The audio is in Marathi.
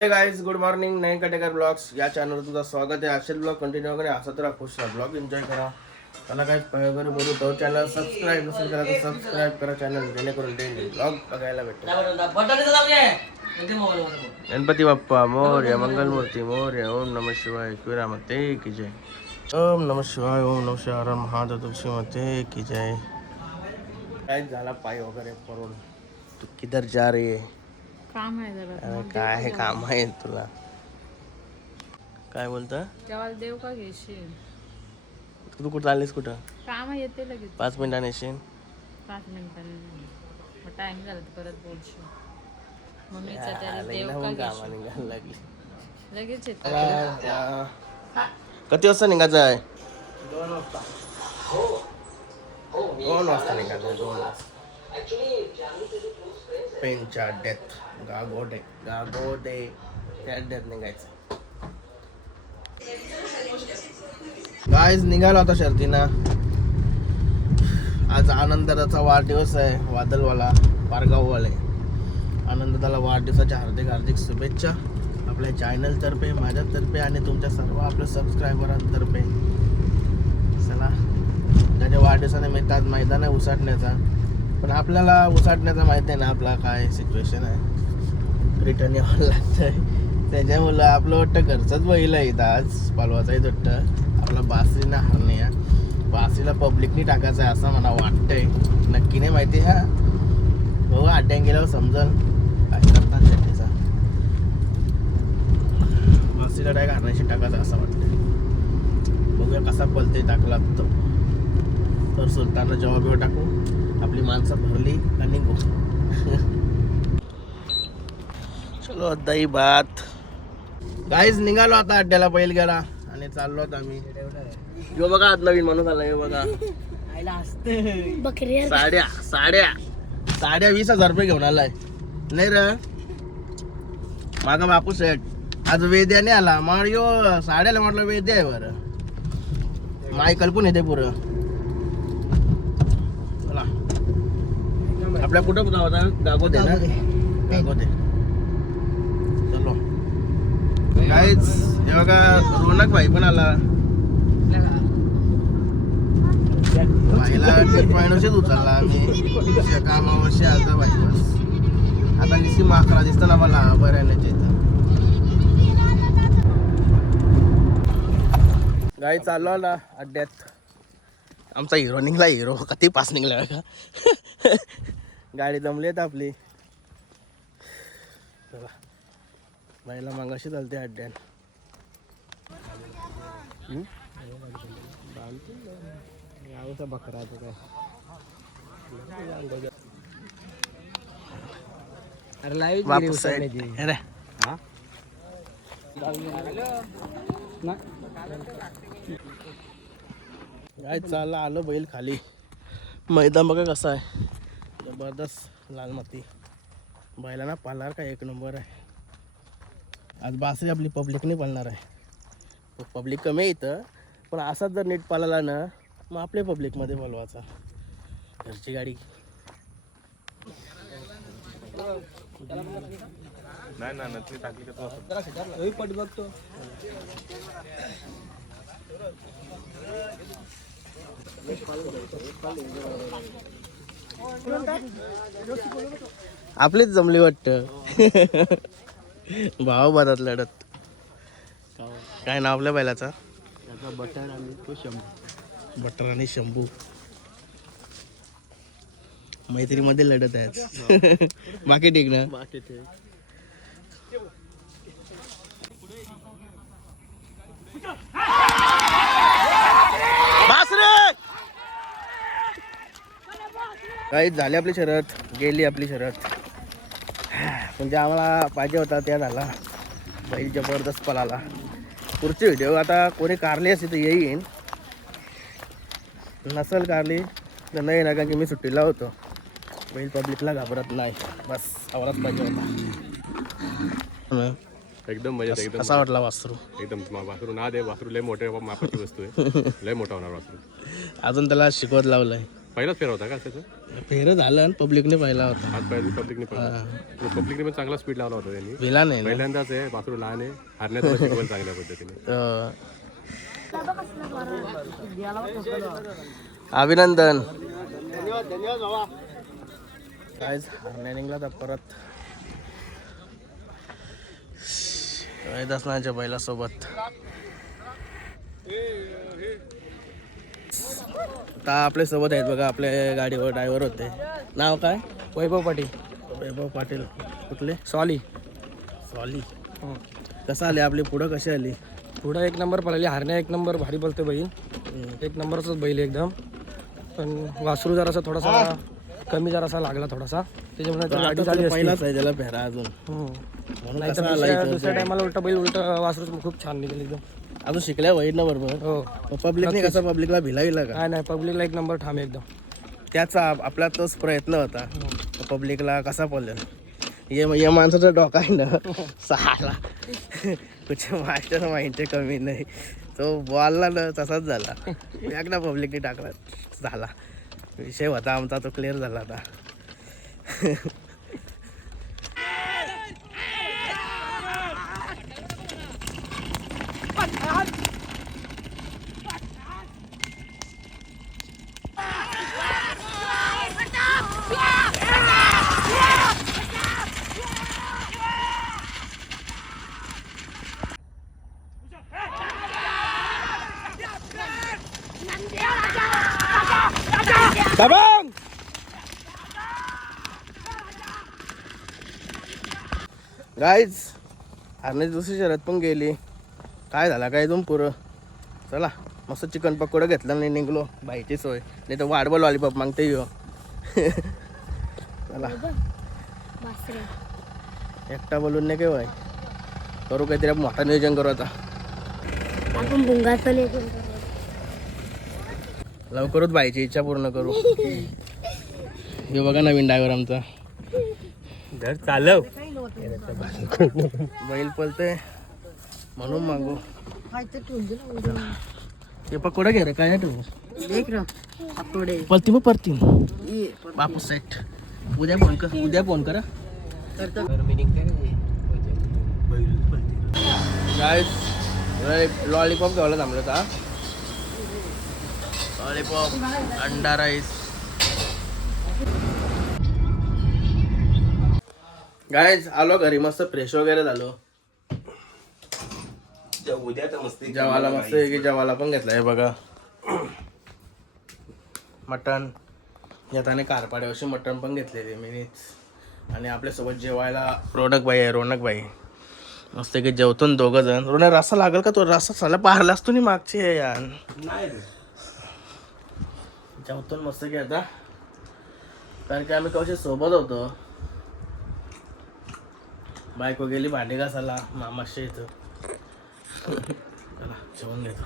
गाइस गुड मॉर्निंग नयन कटेकर ब्लॉग्स या चॅनलवर तुझं स्वागत आहे. असेच ब्लॉग कंटिन्यू करा, असं तर खुश राहा, ब्लॉग एन्जॉय करा. त्याला काय वगैरे बोलू तो चॅनल सबस्क्राईब नसेल करा तर सबस्क्राईब करा चॅनल, जेणेकरून डेली ब्लॉग बघायला भेटेल. गणपती बाप्पा मोरया, मंगलमूर्ती मोरया, ओम नमः शिवाय, कुरामते की जय. ओम नमः शिवाय, ओम नमः शिवाय, महादेव तुलसी मते की जय. काय झाला पाय वगैरे पडून, तू किधर जा रही है? काम आहे जरा. काय आहे काम आहे तुला? काय बोलता? तेव्हा देव का घेशील? तू कुठं चाललीस? कुठं काम येते लगेच 5 मिनिटांनी येशील? 5 मिनिटांनी. मग टाइम झाला तर परत बोलशील. मम्मीचा त्याला देव का घेशील? लगेच येते. किती वाजता निघायचं आहे? 2 वाजता. 2 वाजता निघायचं. 2 वाजता पेनच्या अड्ड्यात गागोडे त्या अड्ड्यात निघायचं. गाईज निघाला होता शर्तीना. आज आनंदाचा वाढदिवस आहे. वादलवाला पारगाववाले आनंदाला वाढदिवसाच्या हार्दिक हार्दिक शुभेच्छा आपल्या चॅनलतर्फे, माझ्यातर्फे आणि तुमच्या सर्व आपल्या सबस्क्रायबरांतर्फे. चला, त्याच्या वाढदिवसानिमित्त आज मैदान आहे उसाटण्याचा, पण आपल्याला उसाटण्याचा माहिती आहे ना आपला काय सिच्युएशन आहे. रिटर्न यावं लागतं आहे, त्याच्यामुळं आपलं वाटतं घरचंच बैल आहे इथं. आज पालवाचाही वाटतं आपला बासरीनं हरणे आहे. बासरीला पब्लिकनी टाकायचं आहे असं मला वाटतंय, नक्की नाही माहिती. हा बघू अड्ड्यान गेल्यावर समजल काय करतात त्याचा. बासरीला डायरेक्ट हरण्याशी टाकायचं असं वाटतंय. बघूया कसा पलते टाकला तर सुलतानला जवाब टाकू. आपली माणसं भरली आणि निघू. चलो दही भात. गाईज निघालो आता अड्ड्याला बैल गेला आणि चाललो आता आम्ही. यो बघा आज नवीन माणूस आला. यो बघा साड्या 20,000 रुपये घेऊन आलाय. नाही र मागा बापू सेठ आज वेद्याने आला. मग यो साड्याला म्हटलं वेद्या आहे बरं. मायकल पण येते पुरं. चला आपल्या कुठं होता? गागोदे ना, गागोदे. चलो गाईज हे बघा रोनक भाई पण आला. भाईला टिपायनोशीच उचलला आम्ही कामावरशी. आता भाई बस आता निसी माकरा दिसतं ना मला बऱ्याण्याच्या इथं. गाई चाललो ना अड्ड्यात. आमचा हिरो निघला. हिरो कधी पास निघला का. गाडी जमली आहेत आपली. चला बाईला मागाशी चालते अड्ड्यात. बकरा काय काय चालला आलो बैल खाली. मैदान बघा कसं आहे, जबरदस्त लाल माती. बैलांना पाळणार का एक नंबर आहे. आज बासरी आपली पब्लिकने पाळणार आहे. पब्लिक कमी आहे इथं, पण असाच जर नीट पाळला ना मग आपल्या पब्लिकमध्ये बोलवायचा. घरची गाडी नाही टाकली का पट बघतो. आपलीच जमली वाटतं. भाव बदत लढत. काय नाव आपल्या बैलाचा? बटर आणि तो शंभू. बटर आणि शंभू मैत्रीमध्ये लढत आहेत. बाकी ठीक ना? बाकी ठीक. काही झाली आपली शर्यत, गेली आपली शर्यत. म्हणजे आम्हाला पाहिजे होता त्या झाला. बैल जबरदस्त पळाला. पुढची व्हिडिओ आता कोणी कारली असते तर येईन, नसल कारली तर नाही ना, कारण की मी सुट्टीला होतो. बैल पब्लिकला घाबरत नाही, बस आवराच पाहिजे होता. एकदम मजेत. एकदम कसा वाटला वासरू? एकदम वासरू ना दे. वासरू लय मोठे मापाची वस्तू आहे. लय मोठा होणार वासरू. अजून त्याला शिकवत लावलंय. पहिलाच फेरा होता का त्याचा? फेर झालं आणि पब्लिकने पाहिला होता. आज पहिला पब्लिकने पहिला. पब्लिकने पण चांगला स्पीड लावला होता त्यांनी. विला नाही ना. पहिल्यांदाच आहे, वासरू लहान आहे, हारण्याचं शिकवलं चांगल्या पद्धतीने. अभिनंदन. काय हारण्या निघला तर परत दसनाच्या बैलासोबत. आता आपल्या सोबत आहेत बघा, आपल्या गाडीवर ड्रायव्हर होते. नाव काय? वैभव पाटील. वैभव पाटील. कुठले? सॉली. सॉली. कसं आले आपली पुढं कशी आली? पुढं एक नंबर पळाली, हारण्या एक नंबर भारी बोलते बैल, एक नंबरचाच बैल एकदम. पण वासरू जरासा थोडासा कमी जरासा लागला थोडासा, त्याच्यामुळे तर गाडी झाली असती. पहिलाच आहे त्याला फेरा अजून. म्हणून नाही कसा तर आला इथं? दुसऱ्या टायमाला उलटा बैल उलटा वासरू खूप छान निघेल एकदम. अजून शिकल्या वहीत ना बरोबर. हो पब्लिकने कसं पब्लिकला भिलाविला का? काय नाही, पब्लिकला एक नंबर ठाम एकदम. त्याचा आपला तोच प्रयत्न होता. पब्लिकला कसा पडलं ये माणसाचा डोका आहे ना सहाला कुछ मास्टर माहिती कमी नाही. तो बॉलला ना तसाच झाला, एकदा पब्लिकने टाकला झाला विषय होता आमचा, तो क्लिअर झाला आता. गाईज हरण्याची दुसरी शर्यत पण गेली. काय झाला काय तुम पुरं. चला मस्त चिकन पकोडा घेतला आणि निघलो. बाईची सोय नाही तर वाडबल लॉलीपॉप मागते येऊ. चला एकटा बोलून नाही काय करू, काहीतरी मोठा नियोजन करू आता. लवकरच बाईची इच्छा पूर्ण करू. हे बघा नवीन ड्रायव्हर आमचा. घर चालव. बैल पलते म्हणून मागू. हे पकोडा घे रे, काय तू पलती मग परती बापू सेट. उद्या फोन कर. लॉलीपॉप घ्यावला थांबलं का? लॉलीपॉप, अंडा राईस. गाईज आलो घरी, मस्त फ्रेश वगैरे झालो. जेवायला मस्त की जेवायला पण घेतलं आहे बघा. मटण येताने कारपाड्यावरची मटण पण घेतलेली मीच. आणि आपल्यासोबत जेवायला रोनक बाई आहे. रोनक बाई मस्त की जेवतो ना दोघं जण. रोनक रस्सा लागेल का? तो रस्सा साला पारला असतो ना मागची आहे यार. जेवतो मस्त की आता, कारण की आम्ही कवशी सोबत होतो. बायको गेली भांडी घासायला मामाच्या इथं. चला जेवण घेतो.